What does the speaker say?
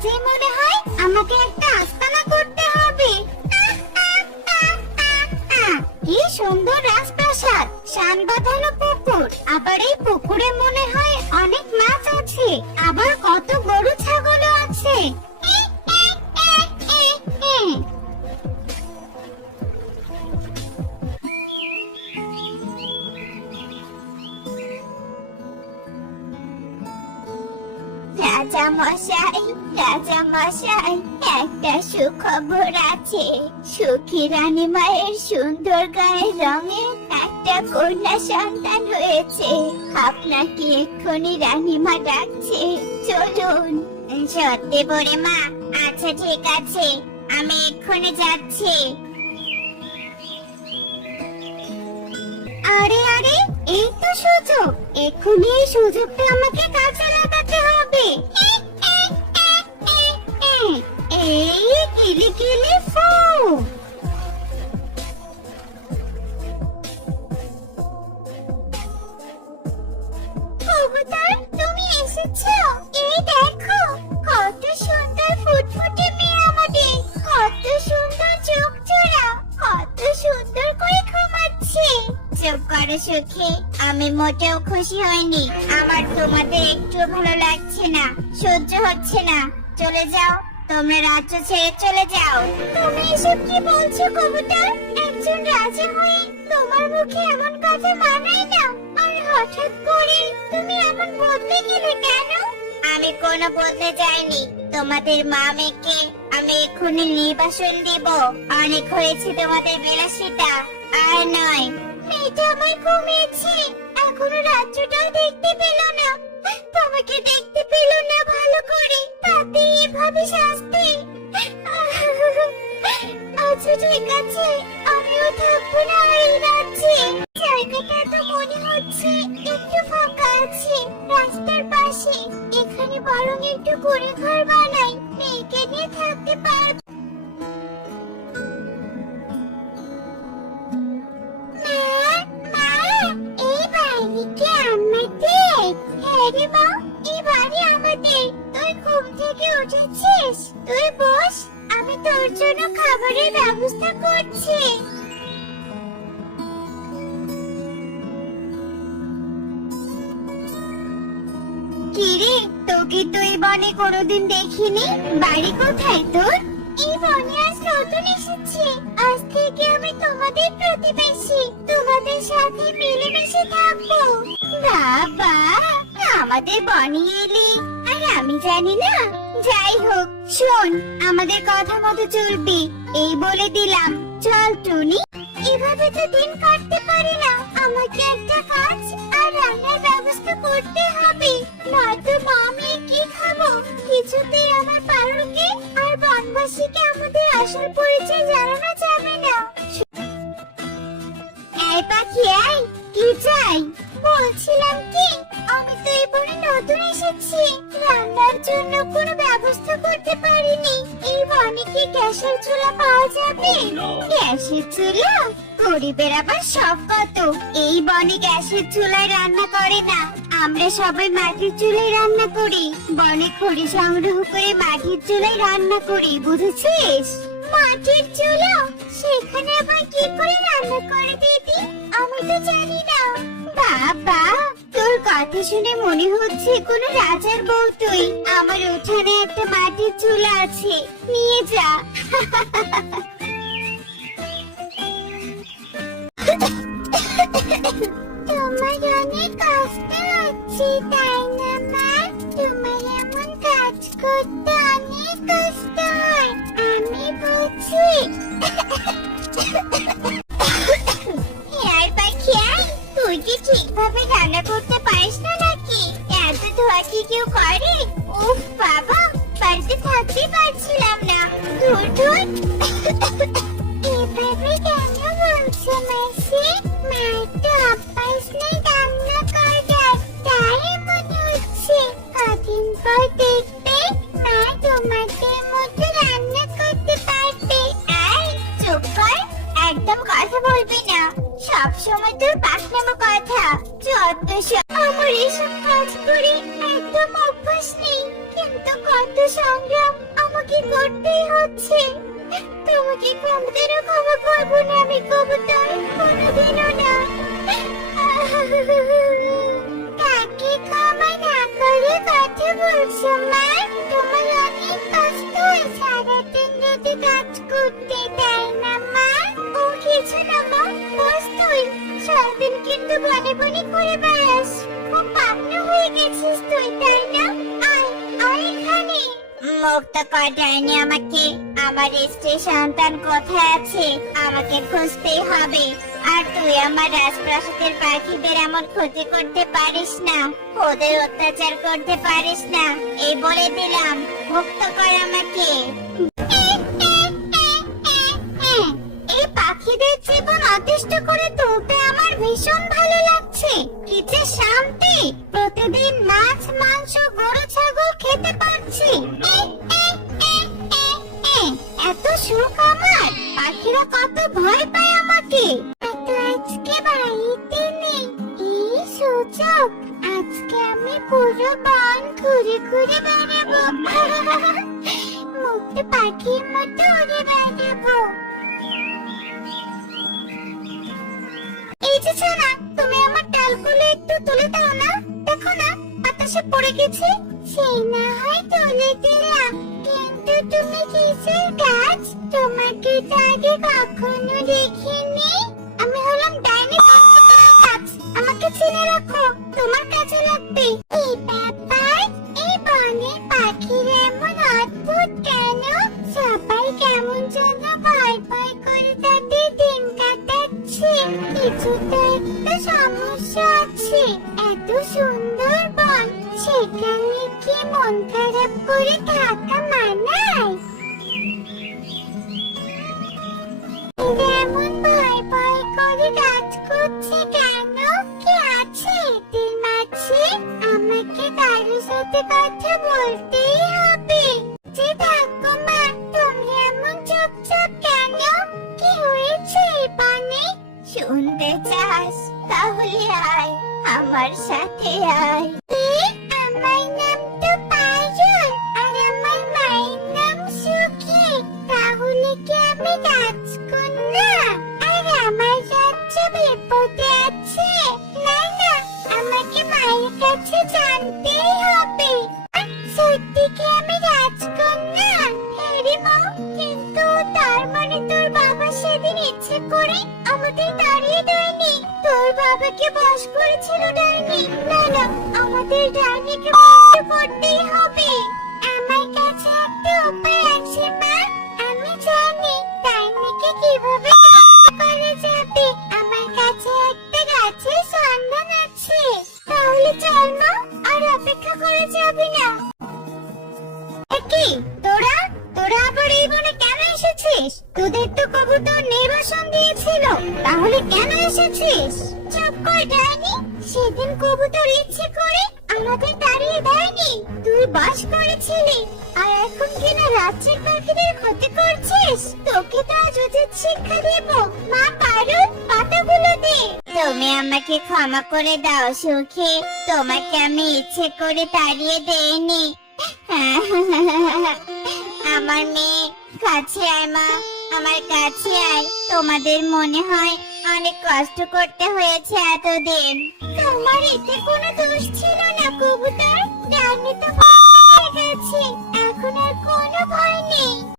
দেখতেই মনে হয় আমাকে একটা আস্তানা করতে হবে। কি সুন্দর রাজপ্রাসাদ, শান বাঁধানো পুকুর, আবার এই পুকুরে মনে হয় অনেক মাছ আছে, আবার কত গরু ছাগলও আছে। রাজা মশাই, রাজা মশাই, একটা সুখবর আছে। সুখী রানী মায়ের সুন্দর গায়ের রঙে একটা কন্যা সন্তান হয়েছে। আপনাকে এক্ষুনি রানীমা ডাকছে, চলুন। সত্যি বলে মা? আচ্ছা ঠিক আছে, আমি এক্ষুনি যাচ্ছি। আরে আরে, এই তো সুযোগ, এক্ষুনি এই সুযোগটা আমাকে কাজে লাগাতে হবে। এই কিলি কিলি ফু। কবুতর, তুমি এসেছো? এই দেখো, কত সুন্দর ফুটফুটে মেয়ে আমাদের, কত সুন্দর চোখ জোড়া, কত সুন্দর করে ঘুমাচ্ছে। চুপ করো সুখী, আমি মোটেও খুশি হইনি। আমার তোমাদের একটু ভালো লাগছে না, সহ্য হচ্ছে না। চলে যাও, তোমরা রাজ্য ছেড়ে চলে যাও। তুমি এসব কি বলছো কবুতর? একজন রাজা হয়ে তোমার মুখে এমন কথা মানায় না। আর হঠাৎ করে তুমি এমন বদলে গেলে কেন? আমি কোনো বদলে যাইনি। তোমাদের মা মেয়েকে আমি এক্ষুনি নির্বাসন দিব। অনেক হয়েছে তোমাদের বিলাসিতা, আর নয়। মেয়েটা আমার ঘুমিয়েছে, এখনো রাজ্যটাও দেখতে পেল না, তোমাকে দেখতে পেল না ভালো করে, তাতে এভাবে শাস্তি। আচ্ছা ঠিক আছে, আমিও থাকবো না এই রাজ্যে। জায়গাটা তো মনে হচ্ছে একটু ফাঁকা আছে, রাস্তার পাশে। এখানে বরং একটু কুঁড়ে ঘর বানাই, মেয়েকে নিয়ে থাকতে পারবো। তুই বস, আমি তোর জন্য খাবারের ব্যবস্থা করছি। কিরে, তোকে তো এই বনে কোনোদিন দেখিনি, বাড়ি কোথায় তোর? এই বনে আজ নতুন এসেছি, আজ থেকে আমি তোমাদের প্রতিবেশী, তোমাদের সাথে মিলেমিশে থাকবো। বাবা, আমাদের বনে এলি আর আমি জানি না। যাই হোক, শোন, আমাদের কথা মতো চলবি, এই বলে দিলাম। চল টুনি, এভাবে তো দিন কাটতে পারি না, আমাকে একটা কাজ আর রান্নার ব্যবস্থা করতে হবে, নয়তো আমি কি খাবো? কিছুতেই আমার পারুলকে আর বনবাসীকে আমাদের আসল পরিচয় জানানো যাবে না। এই পাখি, এই কি চাই? বলছিলাম কি, আমি তো এই বনে নতুন এসেছি, রান্নার জন্য কোনো ব্যবস্থা করতে পারিনি। এই বনে কি গ্যাসের চুলা পাওয়া যাবে? গ্যাসের চুলা? গরিবের আবার শখ কত, এই বনে গ্যাসের চুলায় রান্না করে না, আমরা সবাই মাটির চুলায় রান্না করি। বনে খড়ি সংগ্রহ করে মাটির চুলায় রান্না করি, বুঝেছিস? মাটির চুলা? সেখানে আবার কি করে রান্না করে দিদি? আমি তো জানি না। বাবা, তোর কথা শুনে মনে হচ্ছে কোন রাজার বউ তুই। আমার উঠানে একটা মাটির চুলা আছে, নিয়ে যা। তোমার অনেক কষ্ট হচ্ছে তাই না মা? তোমার এমন কাজ করতে অনেক কষ্ট হয়, আমি বুঝি। তুই কি ঠিকভাবে রান্না করতে পারিস না নাকি? এত ধোয়া কি কেউ করে? উফ বাবা, বাড়িতে থাকতে পারছিলাম না। ধুর ধুর। এভাবে কেন বলছো মাসি? মায়ের তো অভ্যাস নেই রান্না করার, তাই মনে হচ্ছে। কদিন পর দেখবে মা তোমাদের মতো রান্না করতে পারবে। এই চুপ কর, একদম কথা বলবি না, সব সময় তোর পাকনামো কথা। যত আমার এসব কাজ করে একদম অভ্যাস নেই, কিন্তু কত সংগ্রাম আমাকে করতেই হচ্ছে। তোমাকে কোনদিনও ক্ষমা করবো না আমি কবুতর, কোনোদিনও না। কাকে ক্ষমা না করে কথা বলছো মা? তোমার অনেক কষ্ট হয় সারাদিন যদি কাজ করতে, তাই না মা? ও কিছু না মা, কষ্টই। সারাদিন কিন্তু বনে বনে ঘুরে বেড়াস, খুব পাগলা হয়ে গেছিস তুই, তাই না? আয় আয় এখানে। মুক্ত কর ডাইনি আমাকে। আমার স্ত্রী সন্তান কোথায় আছে আমাকে খুঁজতেই হবে। আর তুই আমার রাজপ্রাসাদের পাখিদের এমন ক্ষতি করতে পারিস না, ওদের অত্যাচার করতে পারিস না, এই বলে দিলাম। মুক্ত কর আমাকে। এই পাখিদের জীবন অতিষ্ঠ করে তুলতে আমার ভীষণ ভালো লাগছে। কি যে শান্তি, প্রতিদিন মাছ মাংস গরু ছাগল খেতে পারছি। এত সুখ আমার, পাখিরা কত ভয় পায় আমাকে। আজকে বাড়িতে নেই, এই সুযোগ। আজকে আমি পুরো বন ঘুরে ঘুরে বেড়াবো, মুক্ত পাখির মতো উড়ে বেড়াবো। এই যে ছানা, তুমি আমার ডালগুলো একটু তুলে দাও না। দেখো না বাতাসে পড়ে গেছে। সেই না হয় তুলে দিলাম, কিন্তু তুমি কিসের গাছ? তোমাকে তো আগে কখনো দেখিনি। আমি হলাম ডাইনি পঞ্চতলার গাছ, আমাকে চিনে রাখো, তোমার কাছে লাগবে। এই ব্যাপার, এই বনের পাখিরা এমন অদ্ভুত কেন? সবাই কেমন যেন ভয় ভয় করে তাদের দিন কাটাচ্ছে। কিছু তো একটা সমস্যা আছে। এত সুন্দর বন, সেখানে কি মন খারাপ করে থাকা মানায়? এমন ভয় ভয় করে কাজ করছে কেন? কি আছে এদের মাঝে? আমাকে কারোর সাথে কথা বলতেই হবে। যে থাকো মা, তুমি এমন চুপচাপ কেন? কি হয়েছে বনে? শুনতে চাস? তাহলে আয়, আমার সাথে আয়। আমার নাম তো পারুল, আর আমার মায়ের নাম সুখী। তাহলে কি আমি রাজকন্যা? আর আমার রাজ্য বিপদে আছে? না না, আমাকে মায়ের কাছে জানতেই হবে। সত্যি কি আমি রাজকন্যা? হ্যাঁ রে মা, কিন্তু তার মানে তোর বাবা সেদিন ইচ্ছে করে আমাদের তাড়িয়ে দেয়নি। তোর বাবাকে বশ করেছিল ডাইনি। না না, আমাদের ডাইনিকে বশ করতেই হবে। আমার কাছে একটা উপায় আছে মা, আমি জানি ডাইনিকে কিভাবে ধ্বংস করা যাবে। আমার কাছে একটা গাছের সন্ধান আছে। তাহলে চল মা, আর অপেক্ষা করা যাবে না। কি তোরা তোরা আবার এই বনে কেন এসেছিস? তোদের তো কবুতর নির্বাসন দিয়েছিল, তাহলে কেন এসেছিস? চুপ কর ডাইনি, সেদিন কবুতর ইচ্ছে করে আমাদের তাড়িয়ে দেয়নি, তুই বাস করেছিলি। আর এখন কিনা রাজ্যের পাখিদের ক্ষতি করছিস। তোকে তো আজ উচিত শিক্ষা দেব। মা পারুল, পাতাগুলো দে। তুমি আমাকে ক্ষমা করে দাও সুখী, তোমাকে আমি ইচ্ছে করে তাড়িয়ে দেইনি। আমার মেয়ে, কাছে আয় মা, আমার কাছে আয়। তোমাদের মনে হয় অনেক কষ্ট করতে হয়েছে এতদিন। তোমার এতে কোনো দোষ ছিল না কবুতর, ডাইনি তো